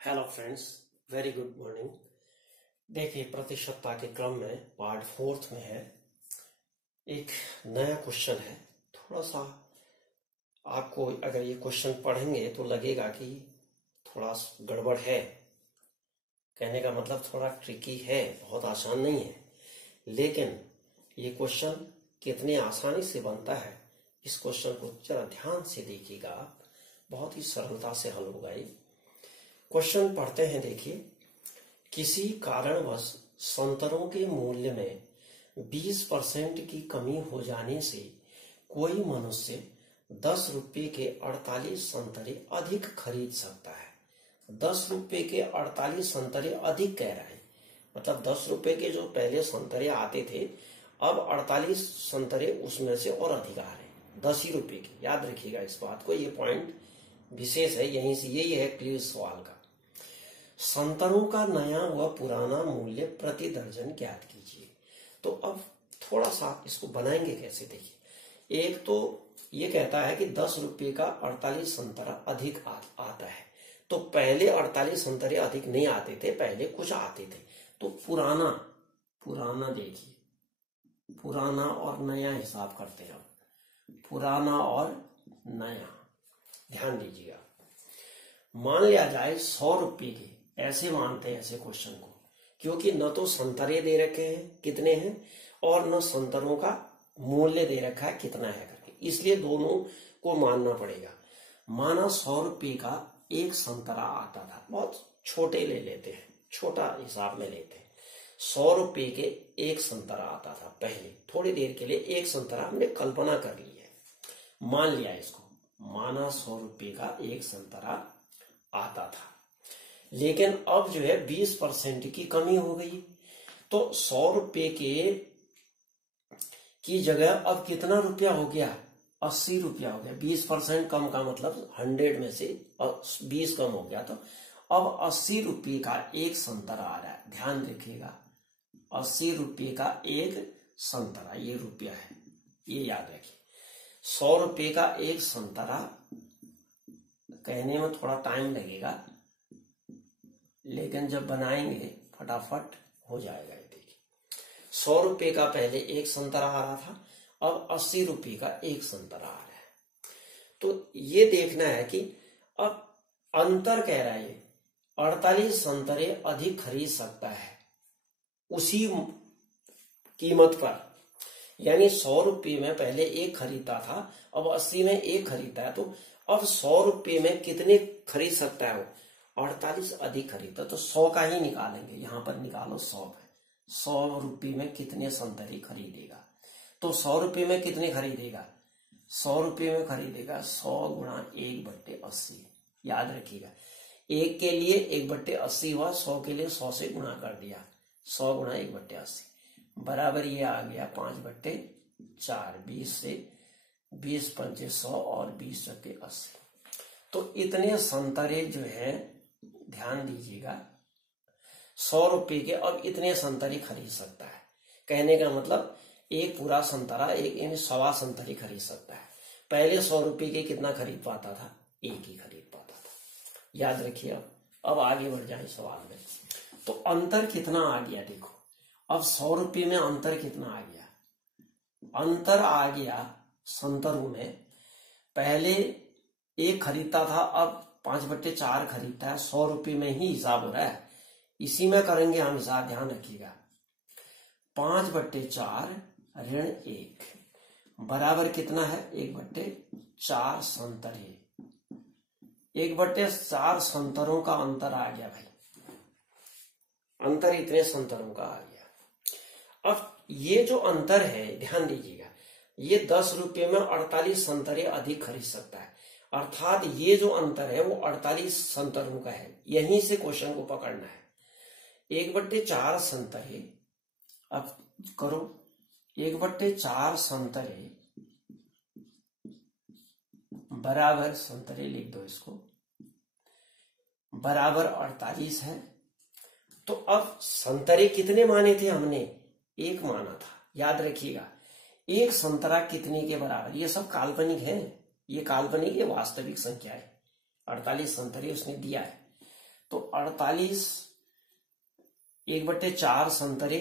Hello friends, very good morning. देखिए, प्रतिशतता के क्रम में पार्ट 4 में है एक नया क्वेश्चन है। थोड़ा सा आपको अगर ये क्वेश्चन पढ़ेंगे तो लगेगा कि थोड़ा गड़बड़ है। कहने का मतलब थोड़ा ट्रिकी है, बहुत आसान नहीं है। लेकिन ये क्वेश्चन कितने आसानी से बनता है, इस क्वेश्चन को जरा ध्यान से देखिएगा आप। बहुत ही सरलता से हल होगा ये क्वेश्चन। पढ़ते हैं, देखिए। किसी कारणवश संतरों के मूल्य में 20% की कमी हो जाने से कोई मनुष्य 10 रुपये के 48 संतरे अधिक खरीद सकता है। 10 रुपये के 48 संतरे अधिक कह रहा है, मतलब 10 रुपये के जो पहले संतरे आते थे, अब 48 संतरे उसमें से और अधिक आ रहे हैं 10 ही रुपये के। याद रखिएगा इस बात को, ये पॉइंट विशेष है, यहीं से यही है क्लियर सवाल का। संतरों का नया व पुराना मूल्य प्रति दर्जन ज्ञात कीजिए। तो अब थोड़ा सा इसको बनाएंगे कैसे, देखिए। एक तो ये कहता है कि 10 रुपये का 48 संतरा अधिक आता है। तो पहले 48 संतरे अधिक नहीं आते थे, पहले कुछ आते थे। तो पुराना देखिए, पुराना और नया हिसाब करते हैं। पुराना और नया ध्यान दीजिएगा। मान लिया जाए 100 रुपये के, ऐसे मानते हैं ऐसे क्वेश्चन को, क्योंकि न तो संतरे दे रखे हैं कितने हैं और न संतरों का मूल्य दे रखा है कितना है करके, इसलिए दोनों को मानना पड़ेगा। माना 100 रुपये का एक संतरा आता था, बहुत छोटे ले लेते हैं, छोटा हिसाब में लेते हैं। 100 रुपये के एक संतरा आता था, पहले थोड़ी देर के लिए एक संतरा हमने कल्पना कर ली है, मान लिया इसको। माना 100 रुपये का एक संतरा आता था, लेकिन अब जो है 20% की कमी हो गई। तो 100 रुपये की जगह अब कितना रुपया हो गया, 80 रुपया हो गया। 20% कम का मतलब 100 में से 20 कम हो गया। तो अब 80 रुपये का एक संतरा आ रहा है, ध्यान रखिएगा। 80 रुपये का एक संतरा, ये रुपया है, ये याद रखिए। 100 रुपये का एक संतरा, कहने में थोड़ा टाइम लगेगा, लेकिन जब बनाएंगे फटाफट हो जाएगा। ये देखिए, 100 रुपये का पहले एक संतरा आ रहा था, अब 80 रुपये का एक संतरा आ रहा है। तो ये देखना है कि अब अंतर कह रहा है, 48 संतरे अधिक खरीद सकता है उसी कीमत पर। यानी 100 रुपये में पहले एक खरीदता था, अब 80 में एक खरीदता है। तो अब 100 रुपये में कितने खरीद सकता है वो, 48 अधिक खरीदता। तो 100 का ही निकालेंगे, यहां पर निकालो 100 में। 100 रुपये में कितने संतरे खरीदेगा, तो 100 रुपये में कितने खरीदेगा, 100 रुपये में खरीदेगा 100 गुणा 1/80। याद रखिएगा, एक के लिए 1/80 हुआ, 100 के लिए 100 से गुणा कर दिया। 100 गुणा 1/80 बराबर ये आ गया 5/4। 20 से 20 पंचे 100 और 20 चौके 80। तो इतने संतरे जो है, ध्यान दीजिएगा, 100 रुपये के अब इतने संतरे खरीद सकता है। कहने का मतलब एक पूरा संतरा, एक सवा संतरे खरीद सकता है। पहले 100 रुपये के कितना खरीद पाता था, एक ही खरीद पाता था। याद रखिए। अब आगे बढ़ जाए सवाल में। तो अंतर कितना आ गया, देखो। अब 100 रुपये में अंतर कितना आ गया, अंतर आ गया संतरों में। पहले एक खरीदता था, अब 5/4 खरीदता है। 100 रुपये में ही हिसाब हो रहा है, इसी में करेंगे हम हिसाब, ध्यान रखिएगा। 5/4 ऋण 1 बराबर कितना है, 1/4 संतरे। 1/4 संतरों का अंतर आ गया भाई, अंतर इतने संतरों का आ गया। अब ये जो अंतर है, ध्यान दीजिएगा, ये 10 रुपये में 48 संतरे अधिक खरीद सकता है, अर्थात ये जो अंतर है वो 48 संतरों का है। यहीं से क्वेश्चन को पकड़ना है। 1/4 संतरे, अब करो, 1/4 संतरे बराबर, संतरे लिख दो इसको, बराबर 48 है। तो अब संतरे कितने माने थे हमने, एक माना था। याद रखिएगा, एक संतरा कितने के बराबर, ये सब काल्पनिक है, ये काल्पनिक, ये वास्तविक संख्या है। 48 संतरे उसने दिया है। तो 48 1/4 संतरे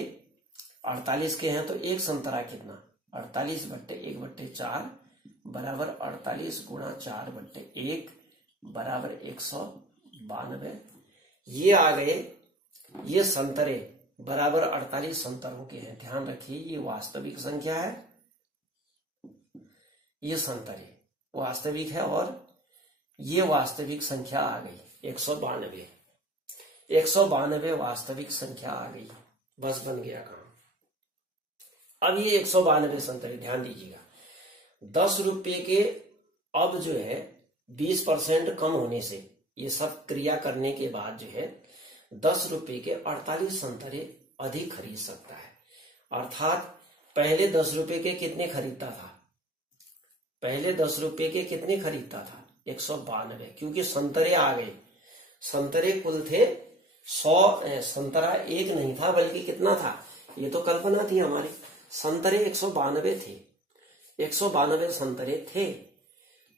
48 के हैं, तो एक संतरा कितना 48/1/4 बराबर 48 गुणा 4/1 बराबर 192। ये आ गए, ये संतरे बराबर 48 संतरों के हैं। ध्यान रखिए ये वास्तविक संख्या है, ये संतरे वास्तविक है और ये वास्तविक संख्या आ गई 192। 192 वास्तविक संख्या आ गई, बस बन गया काम। अब ये 192 संतरे ध्यान दीजिएगा, 10 रुपये के अब जो है 20% कम होने से ये सब क्रिया करने के बाद जो है 10 रुपये के 48 संतरे अधिक खरीद सकता है। अर्थात पहले 10 रुपये के कितने खरीदता था, पहले 10 रुपये के कितने खरीदता था 192, क्योंकि संतरे आ गए। संतरे कुल थे 100, संतरा एक नहीं था बल्कि कितना था, ये तो कल्पना थी हमारी। संतरे 192 थे, 192 संतरे थे।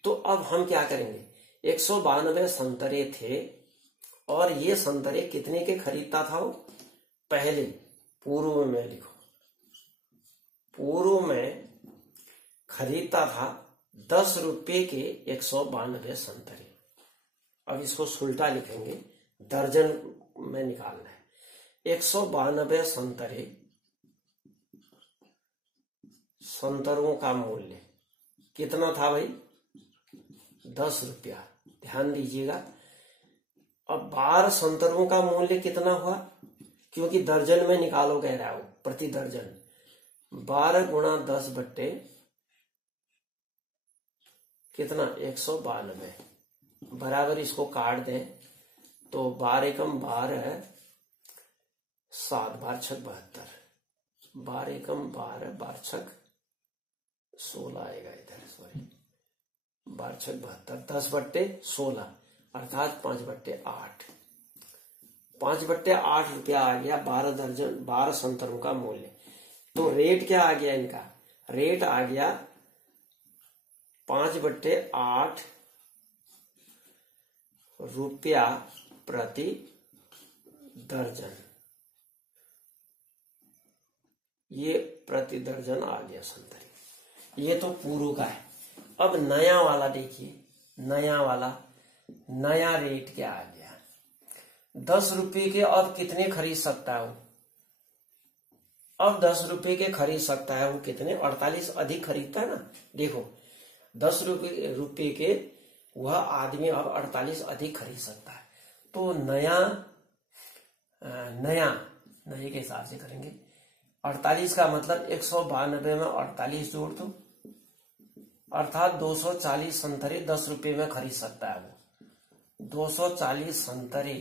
तो अब हम क्या करेंगे, 192 संतरे थे और ये संतरे कितने के खरीदता था वो, पहले पूर्व में लिखो, पूर्व में खरीदता था 10 रुपये के 192 संतरे। अब इसको उल्टा लिखेंगे, दर्जन में निकालना है। 192 संतरे, संतरों का मूल्य कितना था भाई 10 रुपया। ध्यान दीजिएगा, अब 12 संतरों का मूल्य कितना हुआ, क्योंकि दर्जन में निकालो कह रहा हूं, प्रति दर्जन 12 गुणा 10 बट्टे कितना 192 बराबर, इसको काट दें तो 12 एकम 12 7 12 छक 72, 12 एकम 12 12 छक 16 आएगा इधर, सॉरी 12 छक 72, 10 बट्टे 16 अर्थात 5/8, 5/8 रुपया आ गया 12 दर्जन 12 संतरों का मूल्य। तो रेट क्या आ गया इनका, रेट आ गया 5/8 रुपया प्रति दर्जन। ये प्रति दर्जन आ गया संतरे। ये तो पूर्व का है। अब नया वाला देखिए, नया वाला नया रेट क्या आ गया, 10 रुपये के अब कितने खरीद सकता है वो, अब 10 रुपये के खरीद सकता है वो कितने, 48 अधिक खरीदता है ना। देखो 10 रुपये के वह आदमी अब 48 अधिक खरीद सकता है। तो नए के हिसाब से करेंगे। 48 का मतलब 192 में 48 जोड़ दो, अर्थात 240 संतरे 10 रुपये में खरीद सकता है वो। 240 संतरे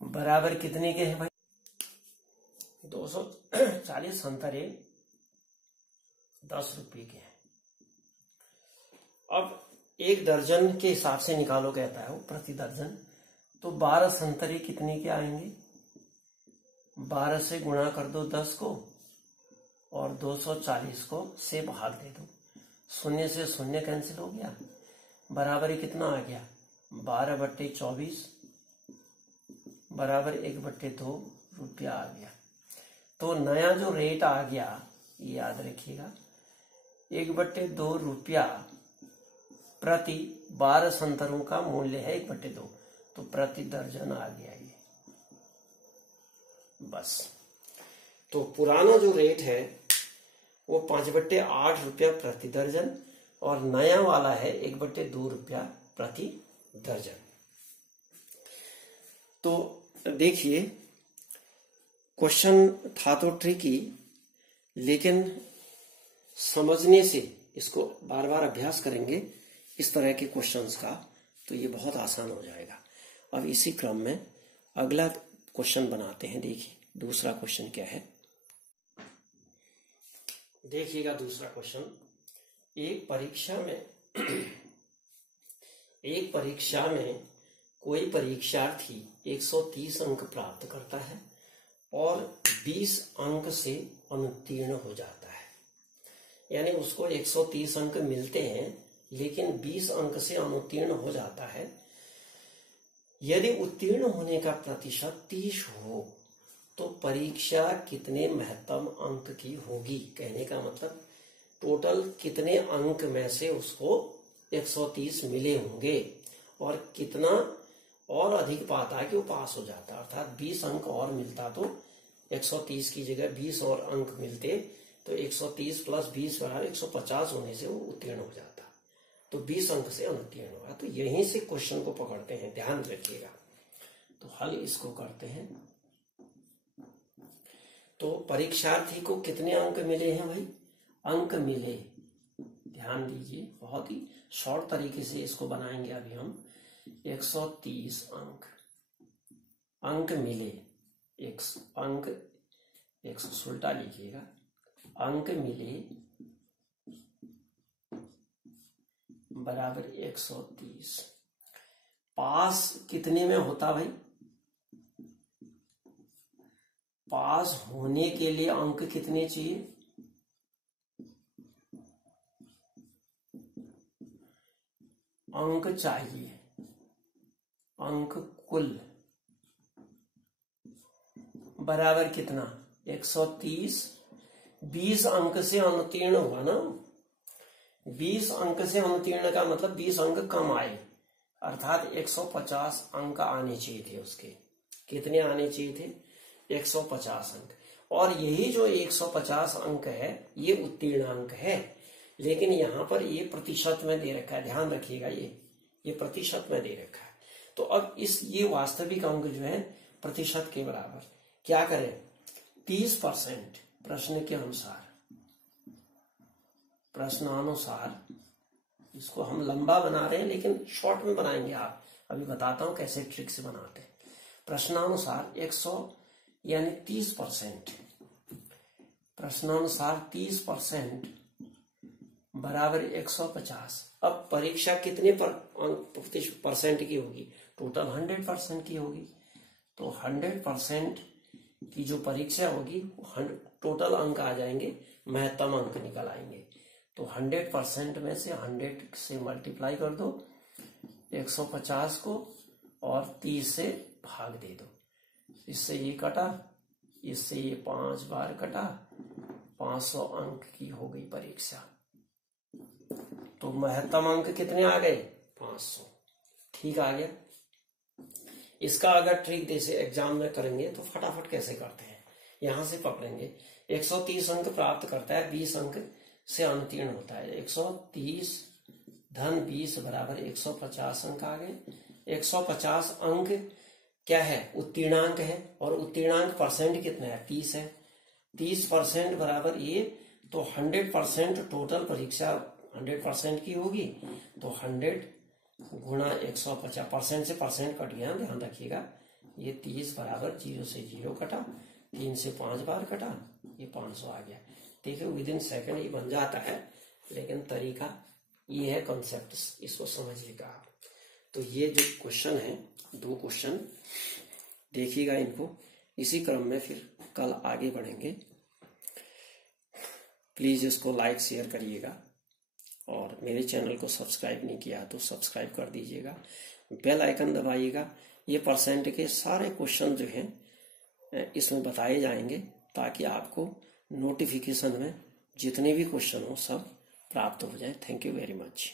बराबर कितने के हैं भाई, 240 संतरे 10 रुपये के हैं। अब एक दर्जन के हिसाब से निकालो कहता है वो, प्रति दर्जन। तो 12 संतरे कितने के आएंगे, 12 से गुणा कर दो 10 को और 240 को से भाग दे दो, 0 से 0 कैंसिल हो गया, बराबर कितना आ गया 12/24 बराबर 1/2 रुपया आ गया। तो नया जो रेट आ गया ये याद रखिएगा, 1/2 रुपया प्रति 12 संतरों का मूल्य है 1/2, तो प्रति दर्जन आ गया ये, बस। तो पुराना जो रेट है वो 5/8 रुपया प्रति दर्जन और नया वाला है 1/2 रुपया प्रति दर्जन। तो देखिए क्वेश्चन था तो ट्रिकी, लेकिन समझने से, इसको बार बार अभ्यास करेंगे इस तरह के क्वेश्चंस का, तो ये बहुत आसान हो जाएगा। अब इसी क्रम में अगला क्वेश्चन बनाते हैं। देखिए दूसरा क्वेश्चन क्या है, देखिएगा दूसरा क्वेश्चन। एक परीक्षा में कोई परीक्षार्थी 130 अंक प्राप्त करता है और 20 अंक से अनुत्तीर्ण हो जाता है, यानी उसको 130 अंक मिलते हैं लेकिन 20 अंक से अनुत्तीर्ण हो जाता है। यदि उत्तीर्ण होने का प्रतिशत 30 हो तो परीक्षा कितने महत्तम अंक की होगी। कहने का मतलब टोटल कितने अंक में से उसको 130 मिले होंगे और कितना और अधिक पाता है कि वो पास हो जाता, अर्थात 20 अंक और मिलता तो 130 की जगह 20 और अंक मिलते तो 130 प्लस 20 बराबर 150 होने से वो उत्तीर्ण हो जाता। तो 20 अंक से अनुत्तीर्ण होगा। तो यहीं से क्वेश्चन को पकड़ते हैं, ध्यान रखिएगा। तो हल इसको करते हैं। तो परीक्षार्थी को कितने अंक मिले हैं भाई? अंक मिले, ध्यान दीजिए, बहुत ही शॉर्ट तरीके से इसको बनाएंगे अभी हम। 130 अंक मिले, एक अंक 100 उल्टा लिखिएगा, अंक मिले बराबर 130। पास कितने में होता भाई? पास होने के लिए अंक कितने चाहिए? अंक चाहिए, अंक कुल बराबर कितना? 130। 20 अंक से अनुत्तीर्ण हुआ ना, 20 अंक से अनुत्तीर्ण का मतलब 20 अंक कम आए, अर्थात 150 अंक आने चाहिए थे उसके। कितने आने चाहिए थे? 150 अंक। और यही जो 150 अंक है ये उत्तीर्ण अंक है, लेकिन यहां पर ये प्रतिशत में दे रखा है, ध्यान रखिएगा, ये प्रतिशत में दे रखा है। तो अब ये वास्तविक अंक जो है प्रतिशत के बराबर क्या करें? 30% प्रश्न के अनुसार, प्रश्नानुसार। इसको हम लंबा बना रहे हैं लेकिन शॉर्ट में बनाएंगे, आप अभी बताता हूं कैसे ट्रिक से बनाते हैं। प्रश्नानुसार 100 यानी 30%, प्रश्नानुसार 30% बराबर 150। अब परीक्षा कितने परसेंट की होगी? टोटल 100% की होगी। तो 100% की जो परीक्षा होगी टोटल अंक आ जाएंगे, महत्तम अंक निकल आएंगे। तो 100% में से 100 से मल्टीप्लाई कर दो 150 को और 30 से भाग दे दो। इससे ये कटा, इससे ये 5 बार कटा, 500 अंक की हो गई परीक्षा। तो महत्तम अंक कितने आ गए? 500। ठीक आ गया। इसका अगर ट्रिक जैसे एग्जाम में करेंगे तो फटाफट कैसे करते हैं, यहां से पकड़ेंगे। 130 अंक प्राप्त करता है, 20 अंक से अनुत्तीर्ण होता है। 130 धन 20 बराबर 150 अंक आ गए। 150 अंक क्या है? उत्तीर्णांक है, और उत्तीर्णांक परसेंट कितना है? 30 है। 30% बराबर ये, तो 100% टोटल परीक्षा 100% की होगी। तो 100 गुणा 150%, से परसेंट कट गया, ध्यान रखिएगा। ये 30 बराबर 0 से 0 कटा, 3 से 5 बार कटा, ये 500 आ गया। देखिए विदिन सेकंड ये बन जाता है, लेकिन तरीका ये है, कॉन्सेप्ट इसको समझिएगा आप। तो ये जो क्वेश्चन है, 2 क्वेश्चन देखिएगा, इनको इसी क्रम में फिर कल आगे बढ़ेंगे। प्लीज इसको लाइक शेयर करिएगा, और मेरे चैनल को सब्सक्राइब नहीं किया तो सब्सक्राइब कर दीजिएगा, बेल आइकन दबाइएगा। ये परसेंट के सारे क्वेश्चन जो हैं इसमें बताए जाएंगे, ताकि आपको नोटिफिकेशन में जितने भी क्वेश्चन हो सब प्राप्त हो जाए। Thank you very much.